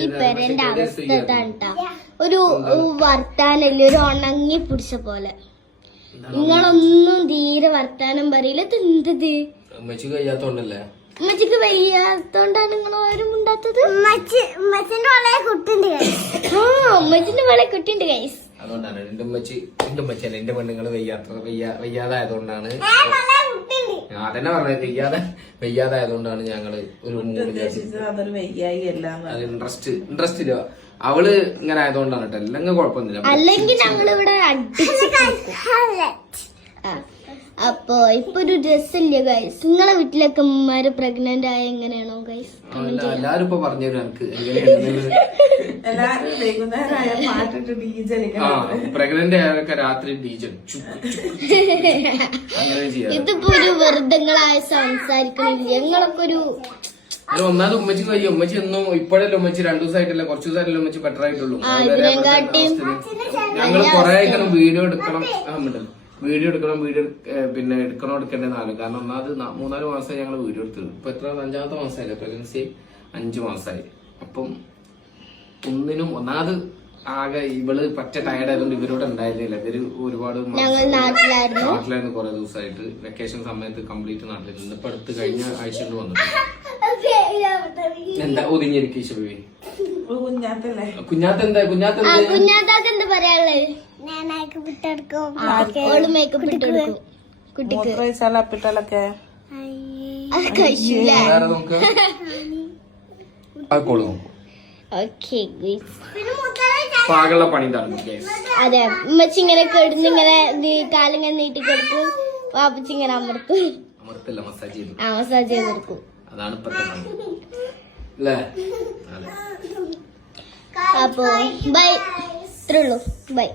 ഈ പെരന്റെ അവസ്ഥ ഇതാണ്ടാ, ഒരു വർത്താനല്ലേ, ഒരു ഉണങ്ങി പിടിച്ച പോലെ. നിങ്ങളൊന്നും തീരെ വർത്താനം പറയില്ല. എന്തത് ഉമ്മച്ചിക്ക് കഴിയാത്തോണ്ടല്ലേ? ഉമ്മച്ചിക്ക് വയ്യാത്തോണ്ടാണ് നിങ്ങൾ ആരും ഉണ്ടാത്തത്. ഉമ്മച്ചിന്റെ വളെ കുട്ടിണ്ട് ഗൈസ്. അതുകൊണ്ടാണ് എന്റെ ഉമ്മച്ചല്ല, എന്റെ പെണ്ണുങ്ങള് വയ്യാതായതുകൊണ്ടാണ്. അതന്നെ പറഞ്ഞത്, വയ്യാതായതുകൊണ്ടാണ് ഞങ്ങള് ഒരു ഇൻട്രസ്റ്റ് ഇല്ല. അവള് ഇങ്ങനെ ആയതുകൊണ്ടാണ് കേട്ടോ, അല്ലെങ്കിൽ കുഴപ്പമൊന്നുമില്ല. അല്ലെങ്കിൽ ഞങ്ങളിവിടെ അപ്പൊ ഇപ്പൊ ഒരു ഡ്രസ്സില്ലേ ഗൈസ്? നിങ്ങളെ വീട്ടിലൊക്കെ ഉമ്മാര് പ്രഗ്നന്റ് ആയ എങ്ങനെയാണോ ഗൈസ്? എല്ലാരും ഇപ്പൊ പറഞ്ഞുതരും എനിക്ക് പ്രഗ്നന്റ് ആയൊക്കെ രാത്രി ഡീജൻ. ഇതിപ്പോ ഒരു വെറുതെങ്ങളായ സംസാരിക്കണില്ല. ഞങ്ങളൊക്കെ ഒരു ഒന്നാമത് ഉമ്മച്ചിക്ക് കഴിയും. ഉമ്മച്ചി ഒന്നും ഇപ്പോഴല്ലേ ഉമ്മച്ചി 2 ദിവസമായിട്ടില്ല, കുറച്ച് ദിവസമായിട്ടല്ലേ ഉമ്മച്ചി ബെറ്റർ ആയിട്ടുള്ളൂ. ഞങ്ങള് കൊറേ ആയിക്കണം വീഡിയോ എടുക്കണം, പിന്നെ എടുക്കണ്ടെന്നാണ്. കാരണം ഒന്നാമത് 3-4 മാസമായി ഞങ്ങൾ വീഡിയോ എടുത്തത്. ഇപ്പൊ എത്ര 5ാമത്തെ മാസമായില്ലേ പ്രഗ്നൻസി? 5 മാസമായി. അപ്പം ഒന്നാമത് ആകെ ഇവള് പറ്റ ടയർഡ് ആയതുകൊണ്ട് ഇവരോട് ഉണ്ടായിരുന്നില്ല. ഇവര് ഒരുപാട് നാട്ടിലായിരുന്നു കുറെ ദിവസമായിട്ട്. വെക്കേഷൻ സമയത്ത് കംപ്ലീറ്റ് നാട്ടിലായിരുന്നു. ഇപ്പൊ അടുത്ത് കഴിഞ്ഞ ആഴ്ച കൊണ്ട് വന്നിട്ടുണ്ട്. എന്താ ഒതുങ്ങിയിരിക്കും ഈശോബി? കുഞ്ഞാത്ത എന്താ പറയാനുള്ളത്? പാകുള്ള പണി. അതെ, ഉമ്മച്ചി ഇങ്ങനെ കിടന്നിങ്ങനെ കാലിങ്ങനെ നീട്ടി കിടക്കും, വാപ്പച്ചി ഇങ്ങനെ അമർത്തില്ല, മസാജ് ചെയ്ത് കൊടുക്കും. അതാണ് അപ്പൊ ബൈ, ഇത്രേ ഉള്ളൂ. ബൈ.